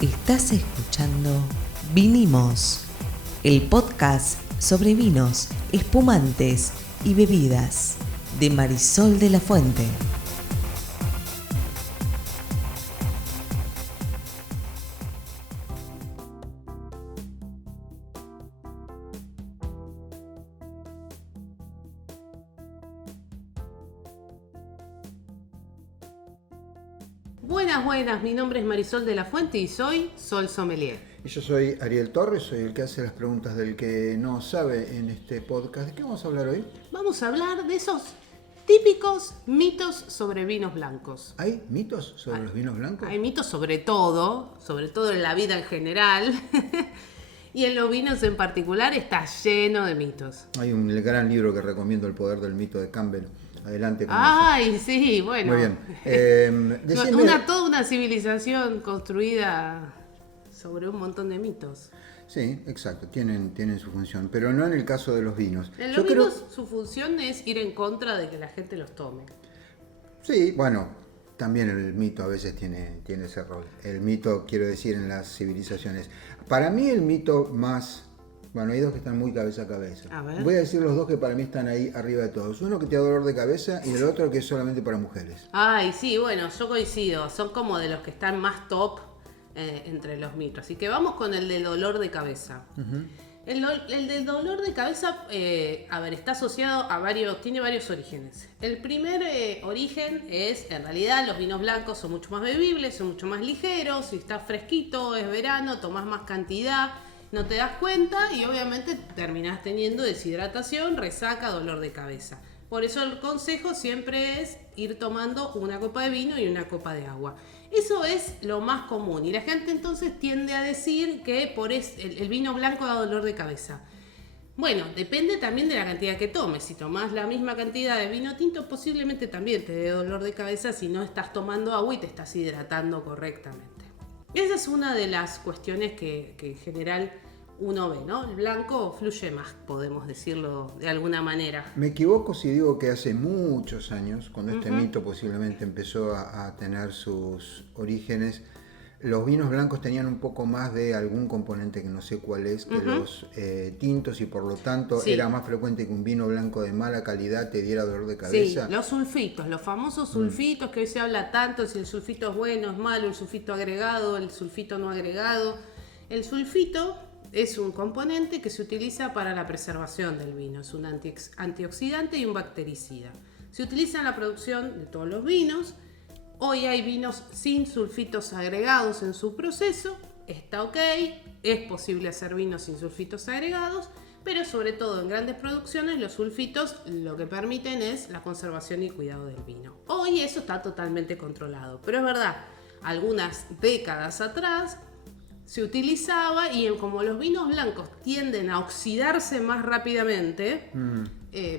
Estás escuchando Vinimos, el podcast sobre vinos, espumantes y bebidas de Marisol de la Fuente. Buenas, mi nombre es Marisol de la Fuente y soy Sol Sommelier. Y yo soy Ariel Torres, soy el que hace las preguntas del que no sabe en este podcast. ¿De qué vamos a hablar hoy? Vamos a hablar de esos típicos mitos sobre vinos blancos. ¿Hay mitos sobre los vinos blancos? Hay mitos sobre todo en la vida en general. Y en los vinos en particular está lleno de mitos. Hay un gran libro que recomiendo, El poder del mito de Campbell. Adelante con Ay, eso. Sí, bueno. Muy bien. Toda una civilización construida sobre un montón de mitos. Sí, exacto, tienen su función, pero no en el caso de los vinos. En los vinos su función es ir en contra de que la gente los tome. Sí, bueno, también el mito a veces tiene ese rol. El mito, quiero decir, en las civilizaciones. Para mí el mito más... Bueno, hay dos que están muy cabeza a cabeza. A ver. Voy a decir los dos que para mí están ahí arriba de todos. Uno que te da dolor de cabeza y el otro que es solamente para mujeres. Ay, sí, bueno, yo coincido. Son como de los que están más top entre los mitos. Así que vamos con el del dolor de cabeza. Uh-huh. El del dolor de cabeza, está asociado a tiene varios orígenes. El primer origen es, en realidad, los vinos blancos son mucho más bebibles, son mucho más ligeros. Si está fresquito, es verano, tomás más cantidad. No te das cuenta y obviamente terminás teniendo deshidratación, resaca, dolor de cabeza. Por eso el consejo siempre es ir tomando una copa de vino y una copa de agua. Eso es lo más común y la gente entonces tiende a decir que el vino blanco da dolor de cabeza. Bueno, depende también de la cantidad que tomes. Si tomás la misma cantidad de vino tinto, posiblemente también te dé dolor de cabeza si no estás tomando agua y te estás hidratando correctamente. Esa es una de las cuestiones que en general uno ve, ¿no? El blanco fluye más, podemos decirlo de alguna manera. Me equivoco si digo que hace muchos años, cuando este mito posiblemente empezó a tener sus orígenes, los vinos blancos tenían un poco más de algún componente que no sé cuál es, que los tintos, y por lo tanto era más frecuente que un vino blanco de mala calidad te diera dolor de cabeza. Sí, los sulfitos, los famosos sulfitos que hoy se habla tanto, si el sulfito es bueno, es malo, el sulfito agregado, el sulfito no agregado. El sulfito es un componente que se utiliza para la preservación del vino, es un antioxidante y un bactericida. Se utiliza en la producción de todos los vinos. Hoy hay vinos sin sulfitos agregados en su proceso, está ok, es posible hacer vinos sin sulfitos agregados, pero sobre todo en grandes producciones los sulfitos lo que permiten es la conservación y cuidado del vino. Hoy eso está totalmente controlado, pero es verdad, algunas décadas atrás se utilizaba y como los vinos blancos tienden a oxidarse más rápidamente,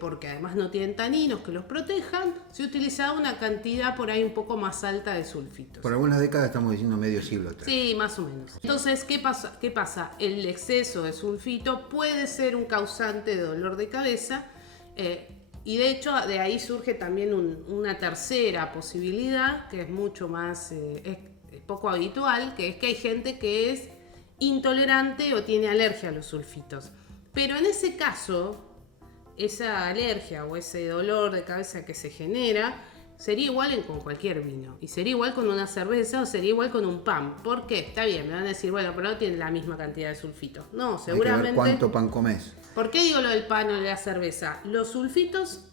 porque además no tienen taninos que los protejan, se utilizaba una cantidad por ahí un poco más alta de sulfitos. Por algunas décadas estamos diciendo medio siglo atrás. Sí, más o menos. Entonces, ¿qué pasa? El exceso de sulfito puede ser un causante de dolor de cabeza, y de hecho de ahí surge también una tercera posibilidad que es mucho más... es poco habitual, que es que hay gente que es intolerante o tiene alergia a los sulfitos. Pero en ese caso, esa alergia o ese dolor de cabeza que se genera sería igual con cualquier vino. Y sería igual con una cerveza o sería igual con un pan. ¿Por qué? Está bien, me van a decir, bueno, pero no tiene la misma cantidad de sulfitos. No, seguramente... Hay que ver cuánto pan comes. ¿Por qué digo lo del pan o de la cerveza? Los sulfitos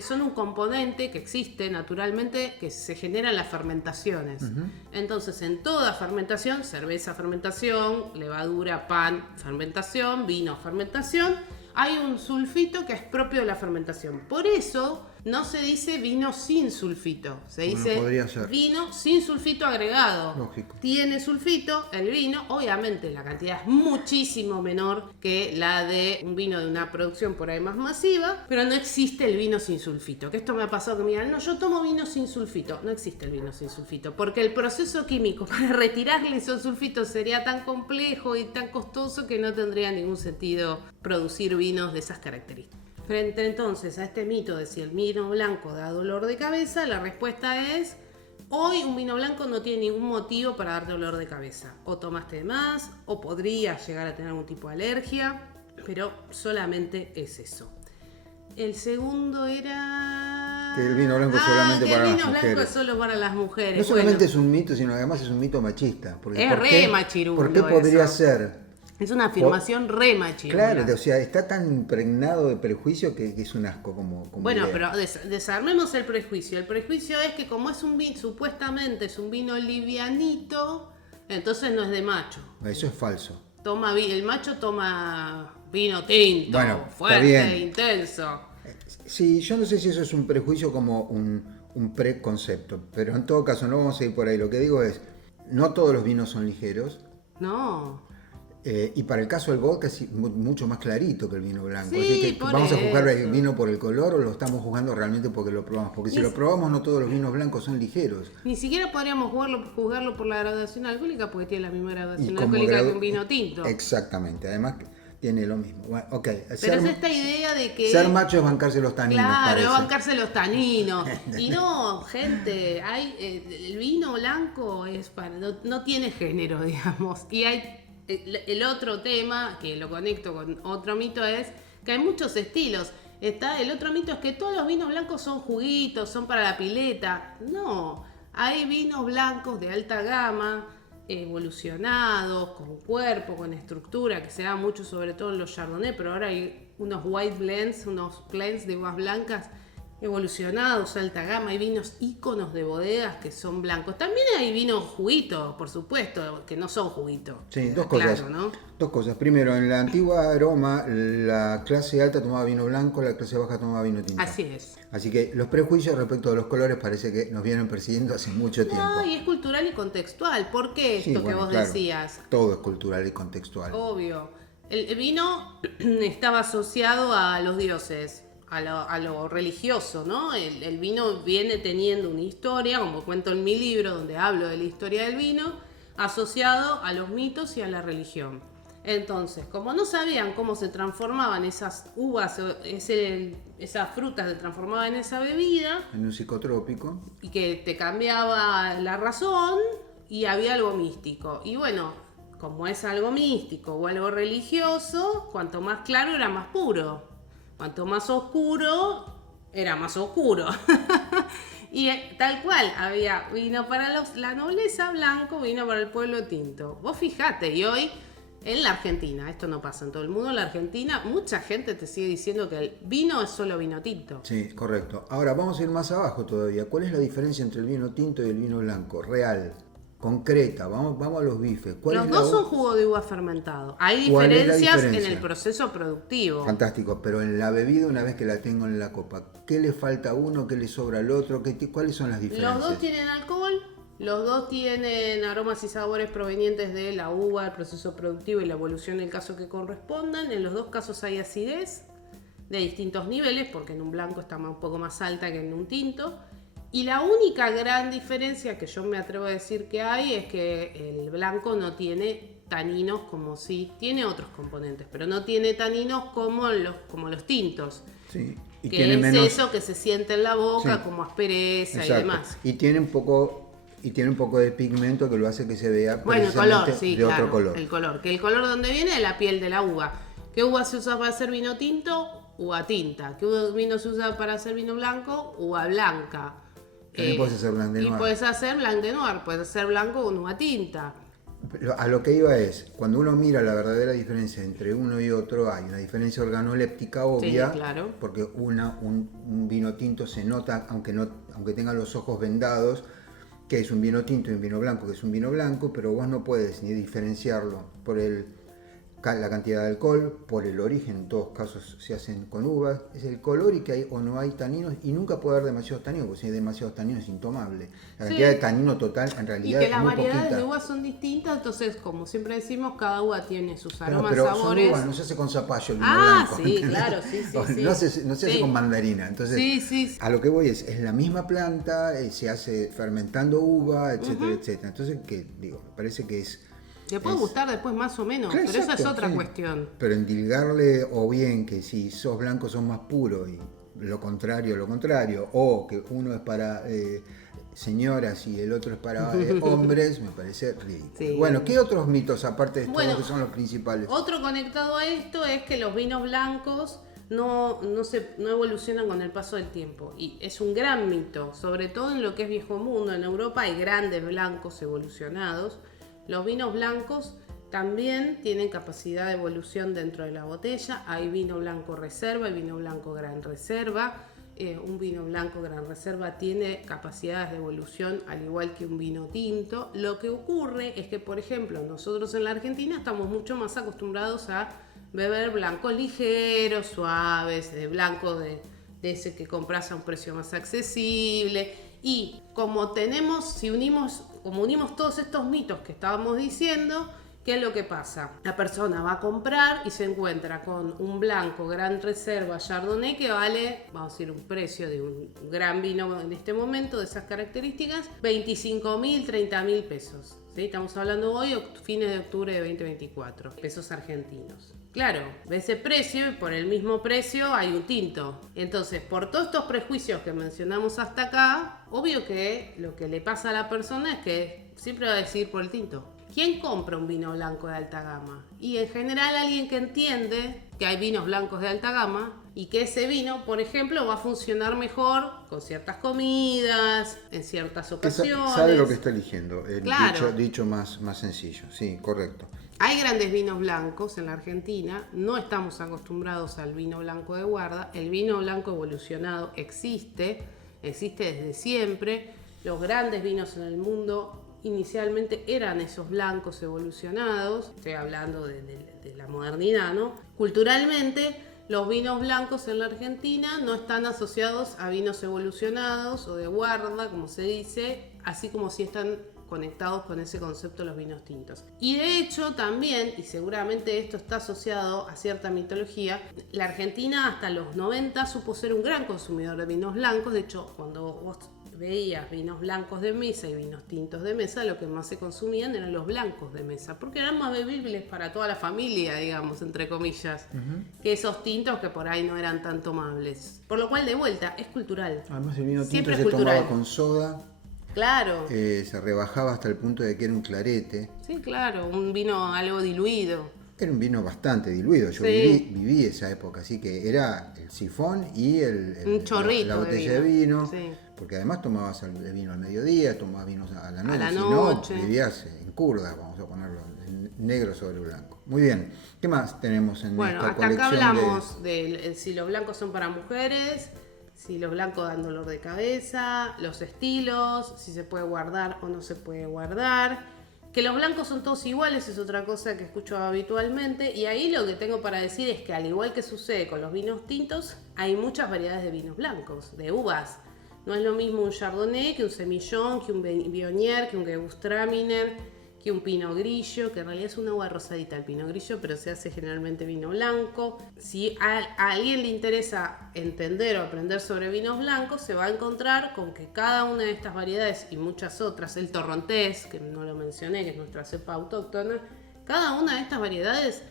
son un componente que existe naturalmente que se genera en las fermentaciones. Uh-huh. Entonces, en toda fermentación, cerveza, fermentación, levadura, pan, fermentación, vino, fermentación, hay un sulfito que es propio de la fermentación. Por eso no se dice vino sin sulfito, se dice vino sin sulfito agregado. Lógico. Tiene sulfito el vino, obviamente la cantidad es muchísimo menor que la de un vino de una producción por ahí más masiva, pero no existe el vino sin sulfito. Que esto me ha pasado que me digan, no, yo tomo vino sin sulfito. No existe el vino sin sulfito, porque el proceso químico para retirarle esos sulfitos sería tan complejo y tan costoso que no tendría ningún sentido producir vinos de esas características. Frente entonces a este mito de si el vino blanco da dolor de cabeza, la respuesta es Hoy un vino blanco no tiene ningún motivo para darte dolor de cabeza. O tomaste de más, o podrías llegar a tener algún tipo de alergia, pero solamente es eso. El segundo era... Que el vino blanco es solamente para las el vino blanco mujeres. es solo para las mujeres. No solamente es un mito, sino además es un mito machista. Porque Es re machirulo ¿por qué podría eso. ser? Es una afirmación re machirula. Claro, o sea, está tan impregnado de prejuicio que es un asco como Bueno, idea. pero desarmemos el prejuicio. El prejuicio es que como es un vino, supuestamente es un vino livianito, entonces no es de macho. Eso es falso. El macho toma vino tinto, Bueno, está fuerte, bien. intenso. Sí, yo no sé si eso es un prejuicio como un preconcepto, pero en todo caso no vamos a ir por ahí. Lo que digo es, no todos los vinos son ligeros. No. Y para el caso del vodka es mucho más clarito que el vino blanco. Sí, Así que por ¿vamos a juzgar el eso. vino por el color o lo estamos juzgando realmente porque lo probamos? Porque si lo probamos no todos los vinos blancos son ligeros. Ni siquiera podríamos juzgarlo por la graduación alcohólica porque tiene la misma Y graduación como alcohólica que un vino tinto. Exactamente, además tiene lo mismo. Bueno, ok, Pero es esta idea de que... ser macho es bancarse los taninos. Claro, parece. bancarse los taninos. Y no, gente, el vino blanco no tiene género, digamos. Y hay el otro tema, que lo conecto con otro mito, es que hay muchos estilos. El otro mito es que todos los vinos blancos son juguitos, son para la pileta. No, hay vinos blancos de alta gama, evolucionados, con cuerpo, con estructura, que se da mucho sobre todo en los chardonnay, pero ahora hay unos white blends, unos blends de uvas blancas evolucionados, alta gama, hay vinos íconos de bodegas que son blancos. También hay vinos juguitos, por supuesto, que no son juguitos. Sí, dos Claro, cosas. ¿no? Dos cosas. Primero, en la antigua Roma, la clase alta tomaba vino blanco, la clase baja tomaba vino tinto. Así es. Así que los prejuicios respecto a los colores parece que nos vienen persiguiendo hace mucho tiempo. No, y es cultural y contextual. ¿Por qué esto Sí, que bueno, vos claro, decías? todo es cultural y contextual. Obvio. El vino estaba asociado a los dioses, a lo religioso, ¿no? El vino viene teniendo una historia, como cuento en mi libro, donde hablo de la historia del vino, asociado a los mitos y a la religión. Entonces, como no sabían cómo se transformaban esas uvas, esas frutas se transformaban en esa bebida, En un psicotrópico. y que te cambiaba la razón y había algo místico. Y bueno, como es algo místico o algo religioso, cuanto más claro era más puro. Cuanto más oscuro, era más oscuro. Y tal cual, había vino para la nobleza blanco, vino para el pueblo tinto. Vos fijate, y hoy en la Argentina, esto no pasa en todo el mundo, en la Argentina mucha gente te sigue diciendo que el vino es solo vino tinto. Sí, correcto. Ahora vamos a ir más abajo todavía. ¿Cuál es la diferencia entre el vino tinto y el vino blanco? Real, concreta, vamos a los bifes. Los dos son jugo de uva fermentado. Hay ¿Cuál es la diferencias diferencia? en el proceso productivo. Fantástico, pero en la bebida, una vez que la tengo en la copa, ¿qué le falta a uno? ¿Qué le sobra al otro? ¿Cuáles son las diferencias? Los dos tienen alcohol, los dos tienen aromas y sabores provenientes de la uva, el proceso productivo y la evolución del caso que correspondan. En los dos casos hay acidez de distintos niveles, porque en un blanco está un poco más alta que en un tinto. Y la única gran diferencia que yo me atrevo a decir que hay es que el blanco no tiene taninos como si tiene otros componentes, pero no tiene taninos como los tintos. Sí, y Que tiene es menos... eso que se siente en la boca, Sí. como aspereza Exacto. y demás. Y tiene un poco de pigmento que lo hace que se vea Bueno, el color, precisamente sí, de claro. otro color. El color. Que el color de donde viene de la piel de la uva. ¿Qué uva se usa para hacer vino tinto? Uva tinta. ¿Qué vino se usa para hacer vino blanco? Uva blanca. También puedes hacer blanc de Y noir. puedes hacer blanc de noir, puedes hacer blanco con uva tinta. A lo que iba es, cuando uno mira la verdadera diferencia entre uno y otro, hay una diferencia organoléptica obvia, Sí, claro. porque un vino tinto se nota, aunque tenga los ojos vendados, que es un vino tinto y un vino blanco, que es un vino blanco, pero vos no puedes ni diferenciarlo por la cantidad de alcohol, por el origen, en todos casos se hacen con uvas, es el color y que hay o no hay taninos, y nunca puede haber demasiados taninos, porque si hay demasiados taninos es intomable. La cantidad de tanino total en Y realidad que es las muy variedades poquita. de uvas son distintas, entonces, como siempre decimos, cada uva tiene sus aromas, pero sabores. son uvas, no se hace con zapallo el vino Ah, blanco. sí, ¿entendés? claro, sí, sí. No se hace Sí. con mandarina. Entonces, Sí. a lo que voy es la misma planta, se hace fermentando uva, etcétera, etcétera. Entonces, me parece que es... Te puede gustar después más o menos, Claro, pero esa es exacto, otra sí. cuestión. Pero endilgarle o bien que si sos blanco sos más puro y lo contrario, o que uno es para señoras y el otro es para hombres, me parece ridículo. Sí. Bueno, ¿qué otros mitos aparte de estos Bueno, que son los principales? Otro conectado a esto es que los vinos blancos no evolucionan con el paso del tiempo. Y es un gran mito, sobre todo en lo que es viejo mundo. En Europa hay grandes blancos evolucionados. Los vinos blancos también tienen capacidad de evolución dentro de la botella. Hay vino blanco reserva, hay vino blanco gran reserva. Un vino blanco gran reserva tiene capacidades de evolución al igual que un vino tinto. Lo que ocurre es que, por ejemplo, nosotros en la Argentina estamos mucho más acostumbrados a beber blancos ligeros, suaves, de blanco de ese que compras a un precio más accesible. Y como unimos todos estos mitos que estábamos diciendo, ¿qué es lo que pasa? La persona va a comprar y se encuentra con un blanco gran reserva Chardonnay que vale, vamos a decir, un precio de un gran vino en este momento de esas características, 25.000, 30.000 pesos. ¿Sí? Estamos hablando hoy, fines de octubre de 2024, pesos argentinos. Claro, de ese precio y por el mismo precio hay un tinto. Entonces, por todos estos prejuicios que mencionamos hasta acá, obvio que lo que le pasa a la persona es que siempre va a decidir por el tinto. ¿Quién compra un vino blanco de alta gama? Y en general alguien que entiende que hay vinos blancos de alta gama y que ese vino, por ejemplo, va a funcionar mejor con ciertas comidas, en ciertas ocasiones. Sabe lo que está eligiendo, Claro. dicho más sencillo, sí, correcto. Hay grandes vinos blancos en la Argentina, no estamos acostumbrados al vino blanco de guarda. El vino blanco evolucionado existe desde siempre. Los grandes vinos en el mundo inicialmente eran esos blancos evolucionados, estoy hablando de la modernidad, ¿no? Culturalmente, los vinos blancos en la Argentina no están asociados a vinos evolucionados o de guarda, como se dice, así como si están conectados con ese concepto de los vinos tintos. Y de hecho también, y seguramente esto está asociado a cierta mitología, la Argentina hasta los 90 supo ser un gran consumidor de vinos blancos. De hecho, cuando vos veías vinos blancos de mesa y vinos tintos de mesa, lo que más se consumían eran los blancos de mesa, porque eran más bebibles para toda la familia, digamos, entre comillas, que esos tintos que por ahí no eran tan tomables. Por lo cual, de vuelta, es cultural. Además el vino tinto Siempre se es cultural. tomaba con soda. Claro. Se rebajaba hasta el punto de que era un clarete. Sí, claro, un vino algo diluido. Era un vino bastante diluido. Yo viví esa época, así que era el sifón y un chorrito la botella de vino. Sí. Porque además tomabas el vino al mediodía, tomabas vinos a la noche. la si noche. no, vivías en curda, vamos a ponerlo en negro sobre blanco. Muy bien. ¿Qué más tenemos en Bueno, esta hasta acá colección? hablamos de si los blancos son para mujeres, si los blancos dan dolor de cabeza, los estilos, si se puede guardar o no se puede guardar. Que los blancos son todos iguales es otra cosa que escucho habitualmente. Y ahí lo que tengo para decir es que, al igual que sucede con los vinos tintos, hay muchas variedades de vinos blancos, de uvas. No es lo mismo un Chardonnay que un Semillon, que un Viognier, que un Gewürztraminer, que un Pinot Grillo, que en realidad es una uva rosadita el Pinot Grillo, pero se hace generalmente vino blanco. Si a alguien le interesa entender o aprender sobre vinos blancos, se va a encontrar con que cada una de estas variedades y muchas otras, el Torrontés, que no lo mencioné, que es nuestra cepa autóctona, cada una de estas variedades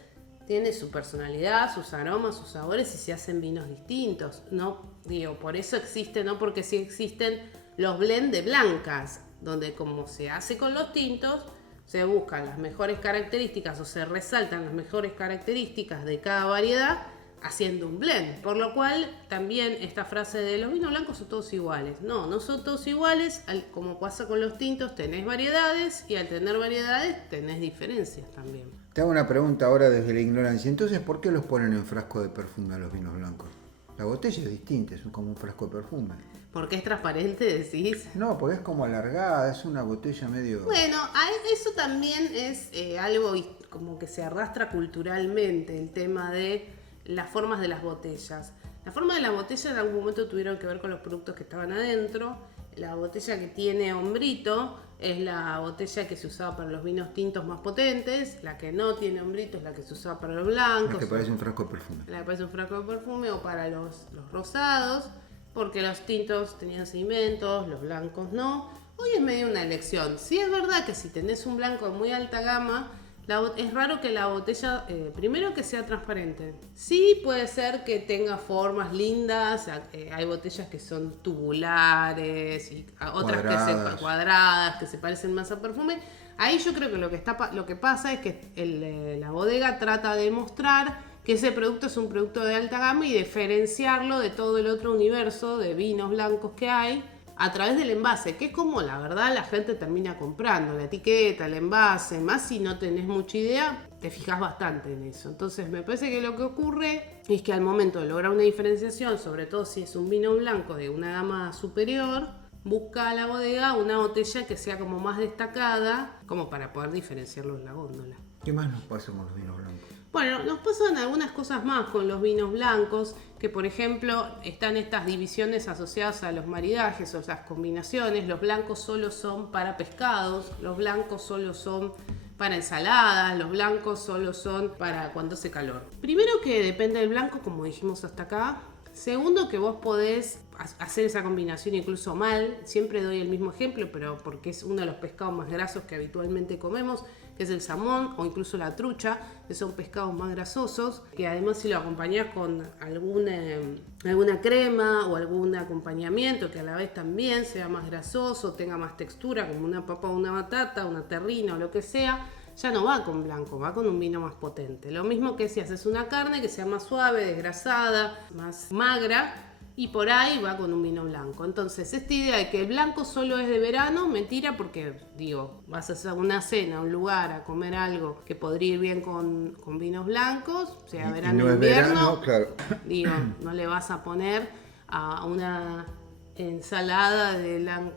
tiene su personalidad, sus aromas, sus sabores y se hacen vinos distintos. No digo, por eso existen, no porque sí existen los blend de blancas, donde como se hace con los tintos, se buscan las mejores características o se resaltan las mejores características de cada variedad haciendo un blend. Por lo cual también esta frase de los vinos blancos son todos iguales. No son todos iguales. Como pasa con los tintos, tenés variedades y al tener variedades tenés diferencias también. Te hago una pregunta ahora desde la ignorancia. Entonces, ¿por qué los ponen en frasco de perfume a los vinos blancos? La botella es distinta, es como un frasco de perfume. ¿Porque es transparente, decís? No, porque es como alargada, es una botella medio... Bueno, eso también es algo como que se arrastra culturalmente, el tema de las formas de las botellas. Las formas de las botellas en algún momento tuvieron que ver con los productos que estaban adentro. La botella que tiene hombrito es la botella que se usaba para los vinos tintos más potentes. La que no tiene hombrito es la que se usaba para los blancos. La que parece un frasco de perfume. La que parece un frasco de perfume o para los rosados. Porque los tintos tenían sedimentos, los blancos no. Hoy es medio una elección. Sí es verdad que si tenés un blanco de muy alta gama, Es raro que la botella, primero que sea transparente. Sí puede ser que tenga formas lindas, hay botellas que son tubulares y otras cuadradas, que se parecen más a perfume. Ahí yo creo que lo que pasa es que la bodega trata de mostrar que ese producto es un producto de alta gama y diferenciarlo de todo el otro universo de vinos blancos que hay a través del envase, que es como la verdad la gente termina comprando, la etiqueta, el envase, más si no tenés mucha idea, te fijas bastante en eso. Entonces me parece que lo que ocurre es que al momento de lograr una diferenciación, sobre todo si es un vino blanco de una gama superior, busca a la bodega una botella que sea como más destacada, como para poder diferenciarlo en la góndola. ¿Qué más nos pasa con los vinos blancos? Bueno, nos pasan algunas cosas más con los vinos blancos, que por ejemplo están estas divisiones asociadas a los maridajes o esas combinaciones. Los blancos solo son para pescados, los blancos solo son para ensaladas, los blancos solo son para cuando hace calor. Primero que depende del blanco, como dijimos hasta acá. Segundo, que vos podés hacer esa combinación incluso mal. Siempre doy el mismo ejemplo, pero porque es uno de los pescados más grasos que habitualmente comemos, que es el salmón o incluso la trucha, que son pescados más grasosos, que además si lo acompañás con alguna crema o algún acompañamiento que a la vez también sea más grasoso, tenga más textura, como una papa o una batata, una terrina o lo que sea, ya no va con blanco, va con un vino más potente. Lo mismo que si haces una carne que sea más suave, desgrasada, más magra, y por ahí va con un vino blanco. Entonces, esta idea de que el blanco solo es de verano, mentira, porque, digo, vas a hacer una cena, a un lugar, a comer algo que podría ir bien con vinos blancos, sea verano o invierno, verano, claro. Digo, no le vas a poner a una ensalada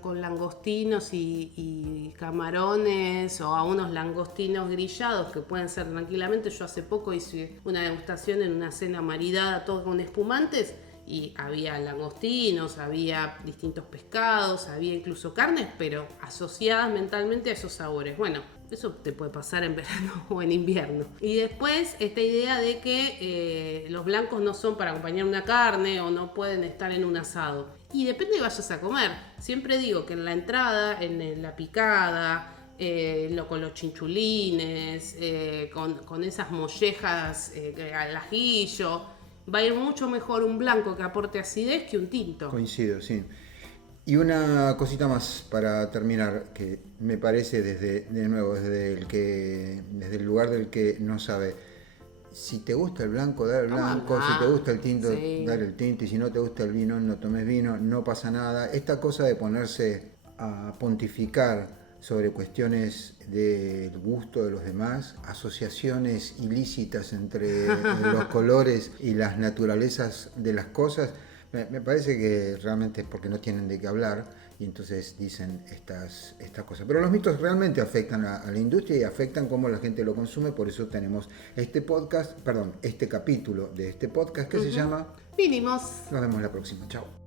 con langostinos y camarones o a unos langostinos grillados que pueden ser tranquilamente. Yo hace poco hice una degustación en una cena maridada, todo con espumantes, y había langostinos, había distintos pescados, había incluso carnes, pero asociadas mentalmente a esos sabores. Bueno, eso te puede pasar en verano o en invierno. Y después esta idea de que los blancos no son para acompañar una carne o no pueden estar en un asado. Y depende de vayas a comer. Siempre digo que en la entrada, en la picada, con los chinchulines, con esas mollejas al ajillo, va a ir mucho mejor un blanco que aporte acidez que un tinto. Coincido, sí. Y una cosita más para terminar, que me parece desde el lugar del que no sabe. Si te gusta el blanco, dale el blanco. Si te gusta el tinto, sí, dale el tinto. Y si no te gusta el vino, no tomes vino, no pasa nada. Esta cosa de ponerse a pontificar sobre cuestiones del gusto de los demás, asociaciones ilícitas entre los colores y las naturalezas de las cosas, me parece que realmente es porque no tienen de qué hablar y entonces dicen estas cosas. Pero los mitos realmente afectan a la industria y afectan cómo la gente lo consume, por eso tenemos este capítulo de este podcast que se llama Vinimos. Nos vemos la próxima, chao.